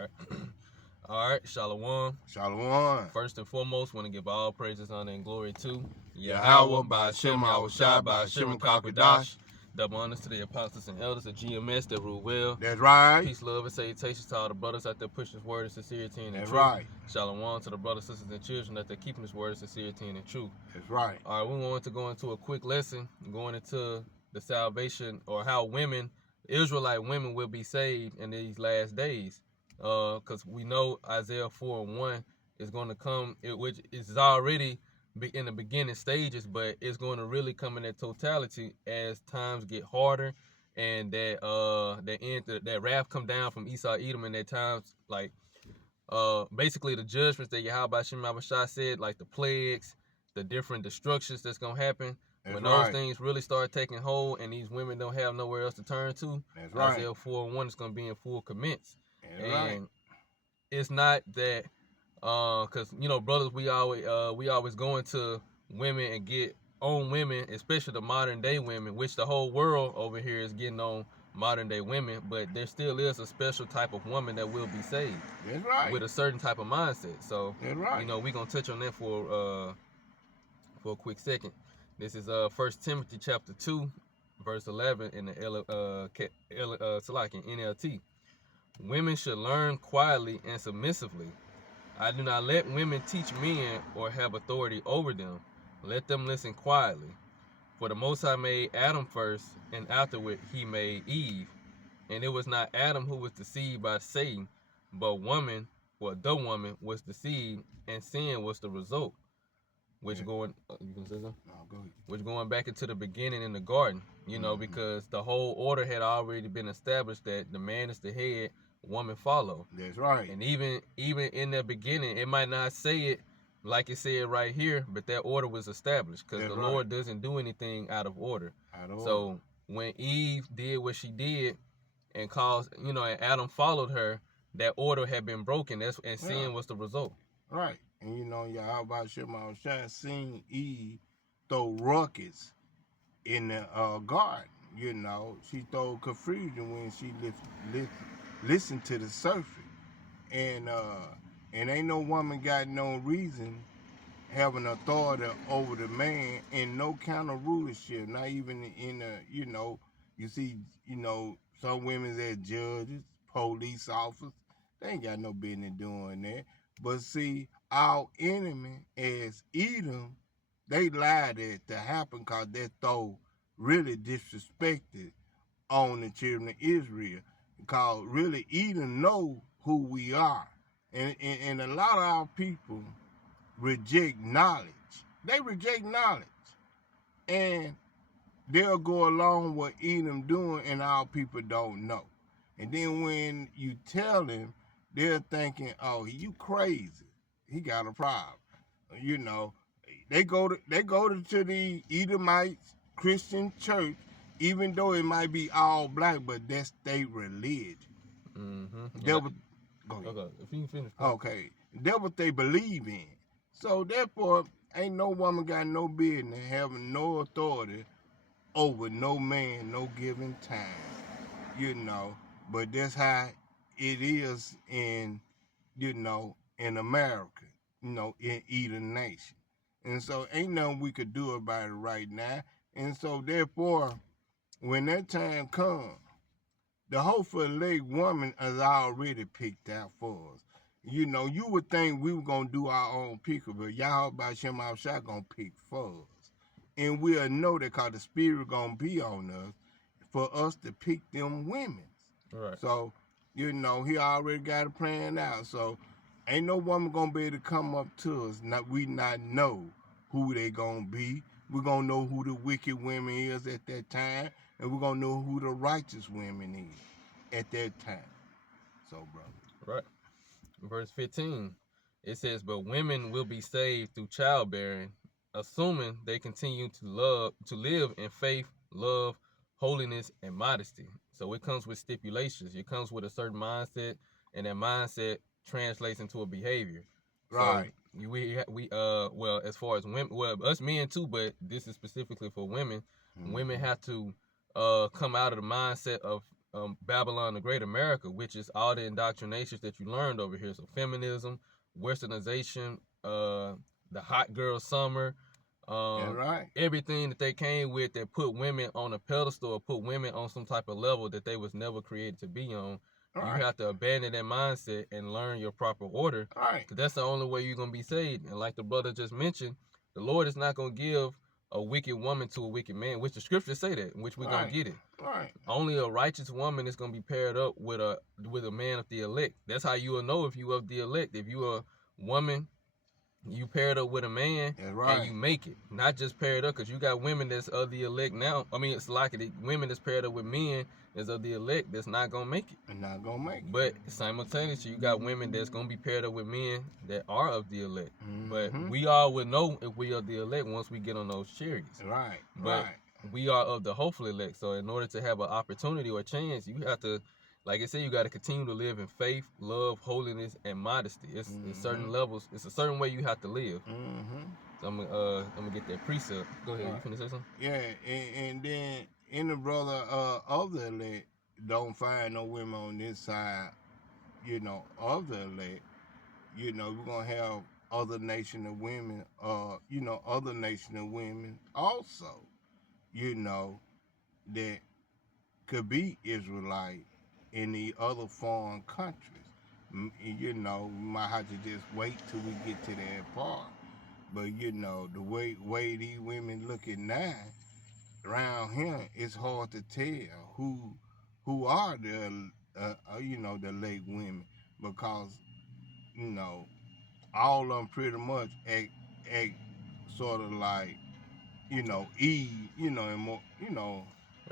right. All right, Shalom. Shalom. First and foremost, want to give all praises, honor, and glory to Yahweh, by Hashem, Yahushua, by Hashem, Kakadash. Double honors to the apostles and elders of GMS that rule well. That's right. Peace, love, and salutations to all the brothers out there pushing this word of sincerity and That's truth. right. Shalom to the brothers, sisters, and children that they're keeping this word of sincerity and truth. That's right. All right, we want to go into a quick lesson going into the salvation or how women, Israelite women, will be saved in these last days. Because we know Isaiah 4:1 is going to come, which is already in the beginning stages, but it's going to really come in that totality as times get harder, and that wrath come down from Esau, Edom, and at times like basically the judgments that Yahweh Shem Shah said, like the plagues, the different destructions that's gonna happen. That's when right. those things really start taking hold and these women don't have nowhere else to turn to, That's right. Isaiah 4:1 is gonna be in full commence. That's And right. it's not that because brothers, we always go into women and get on women, especially the modern day women, which the whole world over here is getting on modern day women, but there still is a special type of woman that will be saved. That's right. With a certain type of mindset. So That's right. we're gonna touch on that for a quick second. This is 1 Timothy chapter 2, verse 11 in the NLT. Women should learn quietly and submissively. I do not let women teach men or have authority over them. Let them listen quietly. For the Most High made Adam first, and afterward he made Eve. And it was not Adam who was deceived by Satan, but the woman was deceived, and sin was the result. Which going, you can say something? No, go ahead. Which going back into the beginning in the garden, because the whole order had already been established that the man is the head, woman follow. That's right. And even in the beginning, it might not say it like it said right here, but that order was established because the Lord doesn't do anything out of order. So when Eve did what she did and caused, and Adam followed her, that order had been broken. And sin was the result. Right. And Yahweh Shem Shah seen Eve throw rockets in the garden. She threw confusion when she listened to the serpent. And ain't no woman got no reason having authority over the man in no kind of rulership. Not even in you see, some women as judges, police officers. They ain't got no business doing that. But see, our enemy as Edom, they allowed it to happen because they thought really disrespected on the children of Israel. Because really Edom know who we are. And a lot of our people reject knowledge. They reject knowledge. And they'll go along with Edom doing, and our people don't know. And then when you tell them, they're thinking, oh, you crazy. He got a problem. They go to the Edomites Christian church, even though it might be all black, but that's their religion. Mm-hmm. Go ahead. Okay, if you can finish. Okay, that's what they believe in. So therefore, ain't no woman got no business having no authority over no man, no given time. But that's how it is in America, in either nation. And so ain't nothing we could do about it right now. And so therefore, when that time comes, the hopeful elect woman is already picked out for us. You would think we were going to do our own picker, but Yahweh Shem Shah going to pick for us. And we'll know that because the Spirit going to be on us for us to pick them women. Right. So, he already got a plan out. So, ain't no woman going to be able to come up to us. We not know who they going to be. We're going to know who the wicked women is at that time. And we're going to know who the righteous women is at that time. So, brother. Right. Verse 15, it says, but women will be saved through childbearing, assuming they continue to live in faith, love, holiness, and modesty. So it comes with stipulations. It comes with a certain mindset, and that mindset translates into a behavior. Right. So well, as far as women, well, us men too, but this is specifically for women. Mm-hmm. Women have to come out of the mindset of Babylon the Great America, which is all the indoctrinations that you learned over here. So feminism, westernization, the hot girl summer, That's right. everything that they came with that put women on a pedestal or put women on some type of level that they was never created to be on. You Right. have to abandon that mindset and learn your proper order, Right. because that's the only way you're gonna be saved. And like the brother just mentioned, the Lord is not gonna give a wicked woman to a wicked man, which the scriptures say that, which we're gonna Right. get it. Right. Only a righteous woman is gonna be paired up with a man of the elect. That's how you will know if you of the elect. If you a woman, you paired up with a man, That's and right. you make it, not just paired up, because you got women that's of the elect now. I mean, it's like the women that's paired up with men that's of the elect that's not gonna make it. And not gonna make it. But simultaneously, you got women that's gonna be paired up with men that are of the elect. But we all would know if we are the elect once we get on those chariots. Right. But Right. we are of the hopeful elect. So in order to have an opportunity or a chance, you have to, like I said, you got to continue to live in faith, love, holiness, and modesty. It's certain levels. It's a certain way you have to live. So I'm gonna get that precept. Go ahead. You finna say something? Yeah, and then any brother of the elect don't find no women on this side, of the elect. We're gonna have other nation of women, other nation of women also, that could be Israelite in the other foreign countries. We might have to just wait till we get to that part. But the way these women looking now around here, it's hard to tell who are the the late women, because all of them pretty much act sort of like Eve, and more,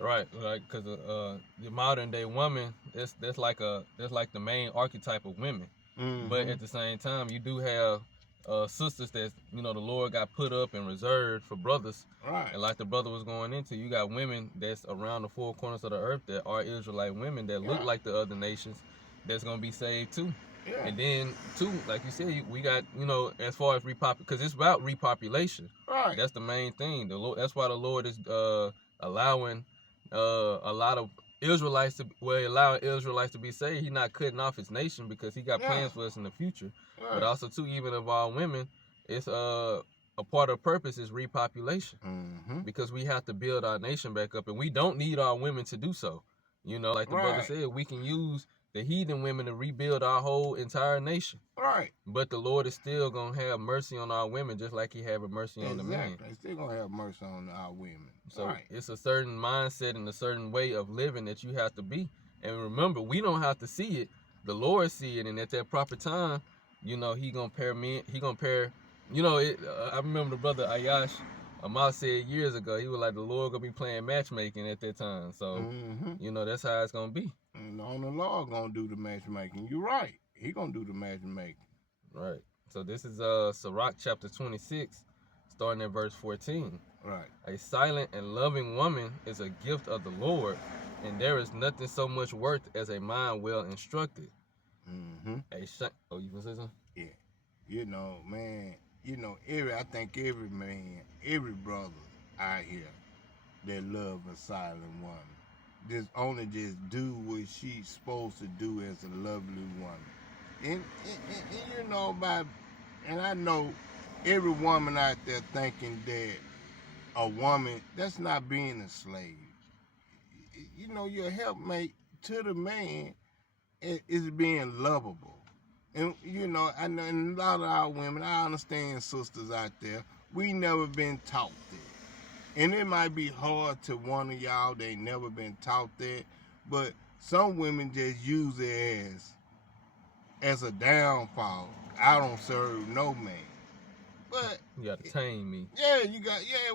Right, like because the modern day woman, that's like the main archetype of women. But at the same time, you do have sisters that the Lord got put up and reserved for brothers. Right. And like the brother was going into, you got women that's around the four corners of the earth that are Israelite women that look like the other nations that's gonna be saved too. Yeah. And then too, like you said, we got as far as because it's about repopulation. Right. That's the main thing. The Lord. That's why the Lord is allowing a lot of Israelites allowing Israelites to be saved. He's not cutting off his nation because he got plans for us in the future. Right. But also too, even of our women, it's a part of purpose is repopulation, because we have to build our nation back up, and we don't need our women to do so. Like the brother said, we can use the heathen women to rebuild our whole entire nation. Right. But the Lord is still gonna have mercy on our women, just like He having mercy on the man. He's still gonna have mercy on our women. So it's a certain mindset and a certain way of living that you have to be. And remember, we don't have to see it. The Lord see it, and at that proper time, He gonna pair me. He gonna pair. I remember the brother Ayash Amal said years ago. He was like, the Lord gonna be playing matchmaking at that time. So that's how it's gonna be. And on the Lord gonna do the matchmaking. You're right. He gonna do the matchmaking. Right. So this is Sirach chapter 26, starting at verse 14. Right. A silent and loving woman is a gift of the Lord, and there is nothing so much worth as a mind well instructed. Oh, you gonna say something? Yeah. Man. I think every man, every brother out here that love a silent woman, just do what she's supposed to do as a lovely woman. And I know every woman out there thinking that a woman, that's not being a slave. Your helpmate to the man is being lovable. And I know, and a lot of our women, I understand sisters out there, we never been taught that. And it might be hard to one of y'all, they never been taught that, but some women just use it as a downfall. I don't serve no man. But you got to tame me. Yeah,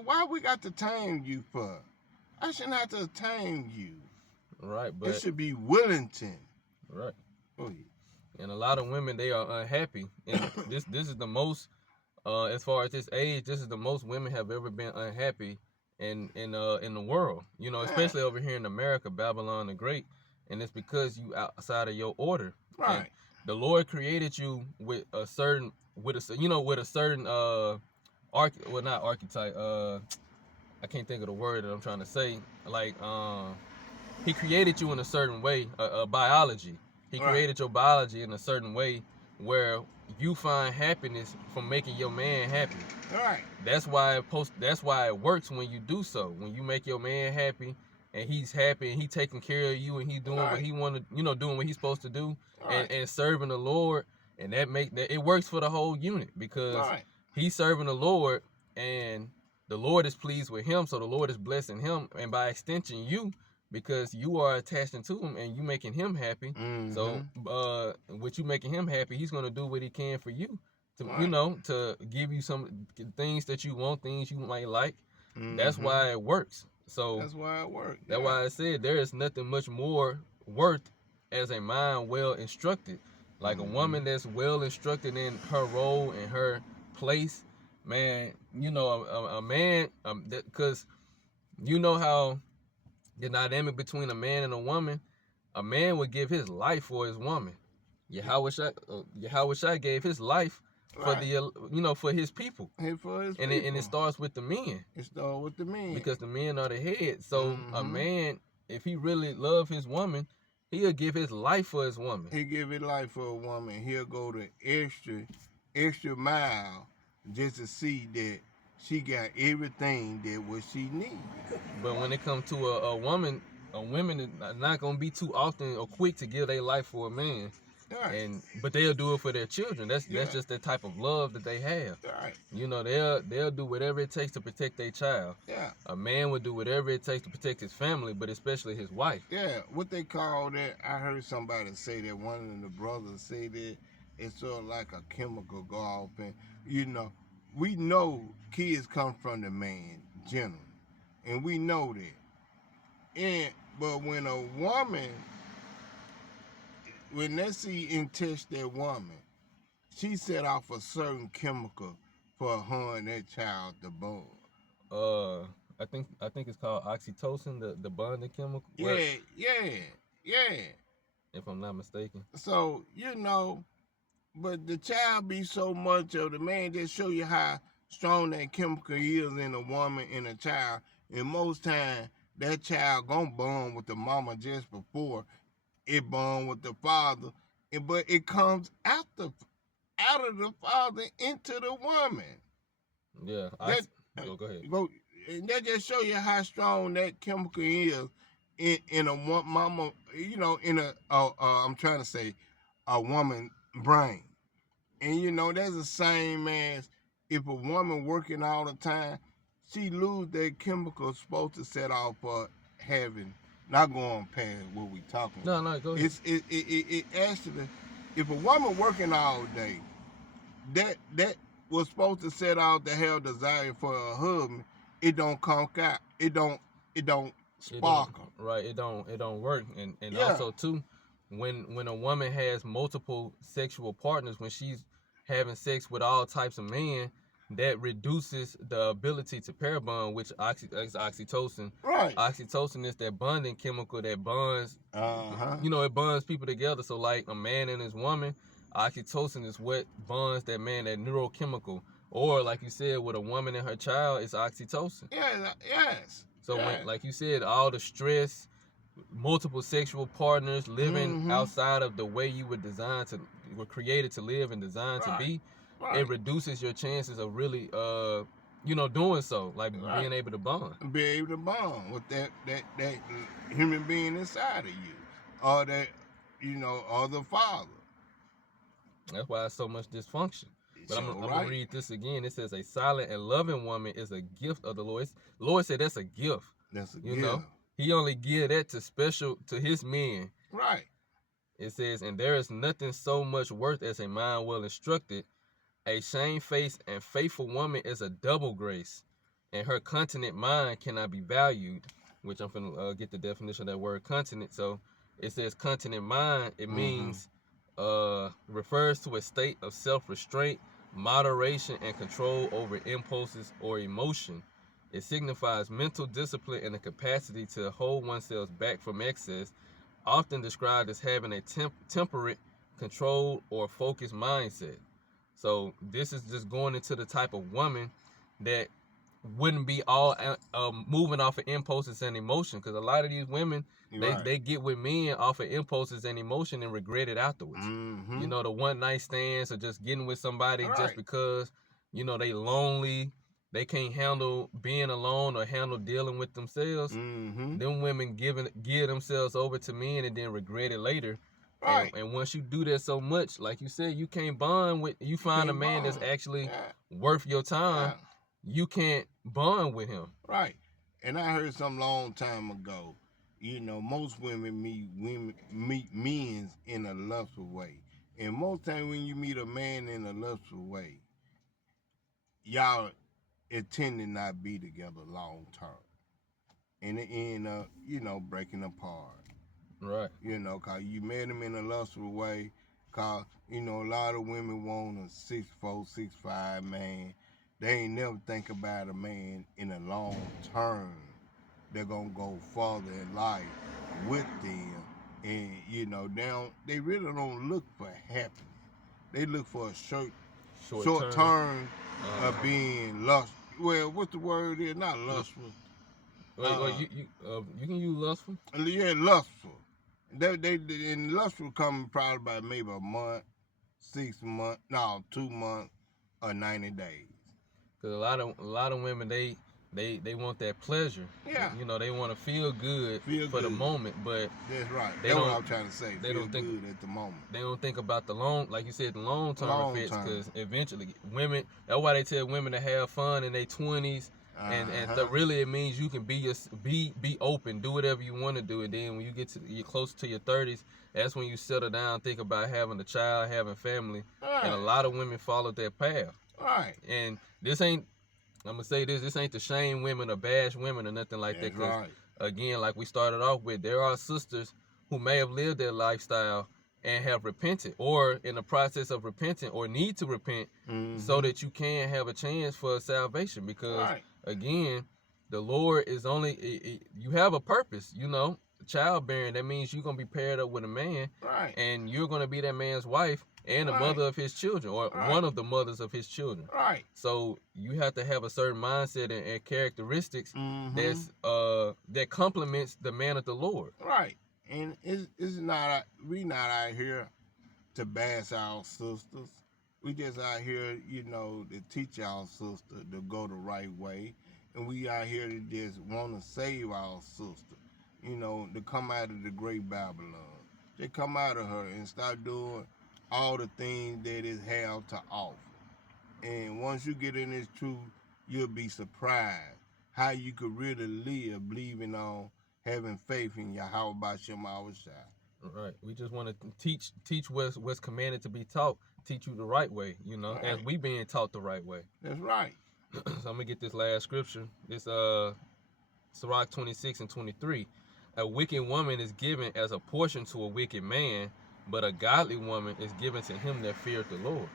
why we got to tame you for? I shouldn't have to tame you. Right, but it should be Wellington. Right. Oh yeah. And a lot of women, they are unhappy. And this is the most as far as this age, this is the most women have ever been unhappy in the world. Especially over here in America, Babylon the Great. And it's because you outside of your order. Right. And the Lord created you with a certain not archetype. I can't think of the word that I'm trying to say. Like he created you in a certain way, biology. He Right. created your biology in a certain way where you find happiness from making your man happy. Right. That's why it works when you do so. When you make your man happy and he's happy and he taking care of you and he doing what Right. he want to, doing what he's supposed to do Right. and serving the Lord, and that it works for the whole unit because Right. he's serving the Lord and the Lord is pleased with him, so the Lord is blessing him, and by extension you, because you are attaching to him and you making him happy. Mm-hmm. So with you making him happy, he's gonna do what he can for you to Right. to give you some things that you want, things you might like. That's Mm-hmm. why it works. So That's why it worked. that's Yeah. why I said there is nothing much more worth as a mind well instructed. Like a Mm-hmm. woman that's well instructed in her role and her place, man. A man, because you know how the dynamic between a man and a woman. A man would give his life for his woman. Yahweh Shai gave his life for Right. for his people, Hey, for his and people. it starts with the men It started with the men. because the men are the head. So a Mm-hmm. man, if he really love his woman, he'll give his life for his woman. He give his life for a woman. He'll go the extra mile just to see that she got everything that what she needs. But when it comes to a woman, a woman is not gonna be too often or quick to give their life for a man. Right. But they'll do it for their children. That's Yeah. just the type of love that they have. Right. They'll do whatever it takes to protect their child. Yeah. A man would do whatever it takes to protect his family, but especially his wife. Yeah. What they call that? I heard somebody say that. One of the brothers say that it's sort of like a chemical go off, and we know kids come from the man generally, and we know that. But when a woman, when they see and touch that woman, she set off a certain chemical for her and that child to bond. Uh, I think it's called oxytocin, the bonding chemical. Yeah, yeah, yeah. If I'm not mistaken. So but the child be so much of the man. Just show you how strong that chemical is in a woman and a child. And most time that child gonna bond with the mama just before it bond with the father. But it comes out of the father into the woman. Yeah. Go ahead. And that just show you how strong that chemical is in a mama. In I'm trying to say a woman brain. And that's the same as if a woman working all the time, she lose that chemical supposed to set off for having. Not going past what we talking about. No, go ahead. It actually, if a woman working all day, that was supposed to set out to have desire for a husband, it don't conk out. It don't sparkle. Right. It don't work. And Yeah. also too, when a woman has multiple sexual partners, when she's having sex with all types of men, that reduces the ability to pair bond, which is oxytocin. Right. Oxytocin is that bonding chemical that bonds. It bonds people together. So like a man and his woman, oxytocin is what bonds that man, that neurochemical. Or like you said, with a woman and her child, it's oxytocin. Yeah. Yes. So when, like you said, all the stress, multiple sexual partners, living outside of the way you were created to live and designed to be, it reduces your chances of really doing so, like being able to bond. Be able to bond with that human being inside of you, or that or the father. That's why it's so much dysfunction. But I'm gonna read this again. It says, a silent and loving woman is a gift of the Lord. Lord said that's a gift. That's a gift. He only give that to his men. Right. It says, and there is nothing so much worth as a mind well instructed. A shamefaced and faithful woman is a double grace, and her continent mind cannot be valued, which I'm going to get the definition of that word continent. So it says continent mind. It means, refers to a state of self-restraint, moderation, and control over impulses or emotion. It signifies mental discipline and the capacity to hold oneself back from excess, often described as having a temperate, controlled, or focused mindset. So this is just going into the type of woman that wouldn't be all moving off of impulses and emotion, because a lot of these women Right. they get with men off of impulses and emotion and regret it afterwards. You Mm-hmm. know, the one night stands or just getting with somebody just Right. because they lonely, they can't handle being alone or handle dealing with themselves. Mm-hmm. Them women give themselves over to men and then regret it later. And Right. and once you do that so much, like you said, you can't bond with. You You find a can't man that's bond. actually Yeah. worth your time. Yeah. You can't bond with him. Right. And I heard some long time ago, most women meet men in a lustful way. And most time when you meet a man in a lustful way, y'all intend to not be together long term. And it end up, breaking apart. Right. Cause you met him in a lustful way. Cause, a lot of women want a 6'4", 6'5" man. They ain't never think about a man in a long term. They're gonna go farther in life with them. And, they really don't look for happiness. They look for a short term of being lust. Well, what's the word here? Not lustful. Well, you can use lustful. Yeah, lustful. They and lustful come probably by maybe a month, 6 months, no, 2 months, or 90 days. Because a lot of women they want that pleasure. Yeah. They want to feel good Feel for the good. moment, but That's right. they That's what don't- I'm trying to say. they Feel don't think- good at the moment. they don't think about the long, like you said, the long term Long effects. term. Because eventually, women. That's why they tell women to have fun in their 20s. And really it means you can be open, do whatever you want to do, and then when you get to you're close to your 30s, that's when you settle down, think about having a child, having family. Right. And a lot of women follow that path. Right. And this ain't, I'm gonna say this ain't to shame women or bash women or nothing like That's that. Cause right. again, like we started off with, there are sisters who may have lived their lifestyle and have repented, or in the process of repenting, or need to repent, so that you can have a chance for salvation. Because Right. again, the Lord is you have a purpose. Childbearing, that means you're gonna be paired up with a man, Right. and you're gonna be that man's wife and the Right. mother of his children, or Right. one of the mothers of his children. Right. So you have to have a certain mindset and characteristics Mm-hmm. that complements the man of the Lord. Right. And it's not we not out here to bash our sisters. We just out here, to teach our sister to go the right way. And we out here to just want to save our sister, to come out of the great Babylon. They come out of her and start doing all the things that it have to offer. And once you get in this truth, you'll be surprised how you could really live believing on having faith in Yahweh Shem Shai. Right. We just want to teach what's commanded to be taught, teach you the right way, Right. as we being taught the right way. That's right. So I'm gonna get this last scripture. This Sirach 26 and 23. A wicked woman is given as a portion to a wicked man, but a godly woman is given to him that feareth the Lord.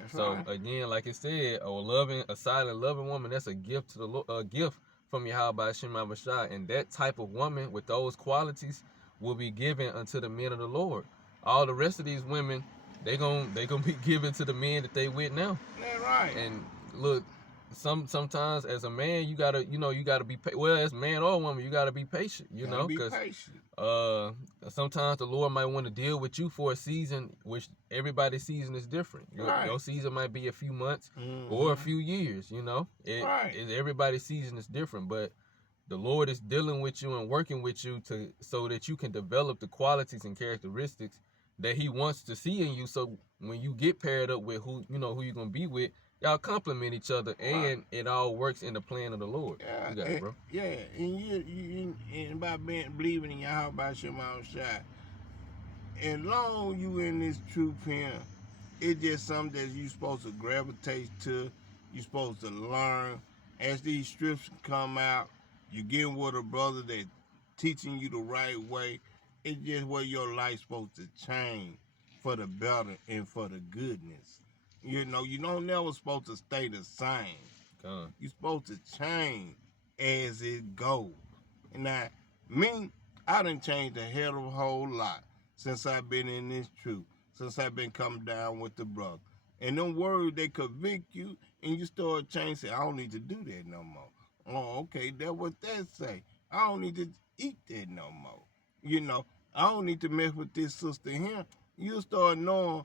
That's So right. again, like it said, a silent, loving woman, that's a gift to the Lord, a gift from Yahweh Shem Shai. And that type of woman with those qualities will be given unto the men of the Lord. All the rest of these women, they gonna be given to the men that they with now. That's right. And look, sometimes as a man, you gotta be well, as man or woman, you gotta be patient, Be because patient. sometimes the Lord might want to deal with you for a season, which everybody's season is different. Right. Your season might be a few months Mhm. or a few years. Right. Everybody's season is different, but the Lord is dealing with you and working with you so that you can develop the qualities and characteristics that He wants to see in you. So when you get paired up with who you're gonna be with, y'all complement each other, and it all works in the plan of the Lord. Yeah. You got it, bro. Yeah. And and by believing in Yahweh Shem Shai, and long you in this truth here, it's just something that you supposed to gravitate to. You supposed to learn. As these scriptures come out, you get with a brother that teaching you the right way. It's just where your life's supposed to change for the better and for the goodness. You don't never supposed to stay the same. You're supposed to change as it goes. And now, me, I done changed a hell of a whole lot since I've been in this truth, since I've been coming down with the brother. And them words, they convict you, and you start changing. Say, I don't need to do that no more. Oh, okay, that's what that say. I don't need to eat that no more. You know, I don't need to mess with this sister here. You start knowing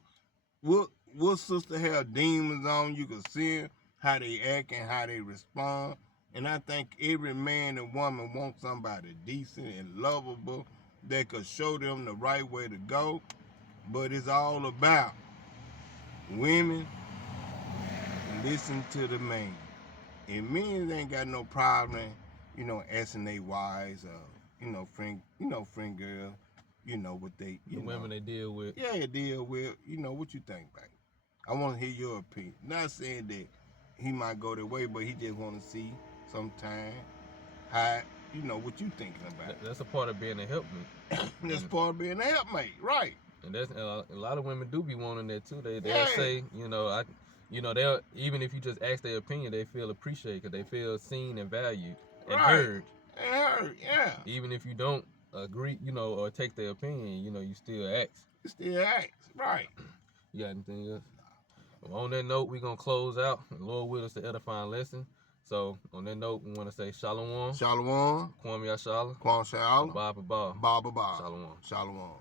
what sister have demons on. You can see how they act and how they respond. And I think every man and woman wants somebody decent and lovable that could show them the right way to go. But it's all about women listen to the man. And men ain't got no problem, asking they wives, friend girl, what they, The women they deal with. Yeah, deal with, what you think, babe? I want to hear your opinion. Not saying that he might go that way, but he just want to see sometime how, what you thinking about. That's a part of being a helpmate. That's part of being a helpmate, right? And that's a lot of women do be wanting that too. They'll say, they'll, even if you just ask their opinion, they feel appreciated because they feel seen and valued and heard. And heard, yeah. Even if you don't agree, or take their opinion, you still ask. You still ask, right? You got anything else? Well, on that note, we're going to close out. The Lord will us the edifying lesson. So, on that note, we want to say Shalom. Shalom. Kwame Yashala. Kwame Shalom. Baba Ba. Baba Ba. Shalom. Shalom.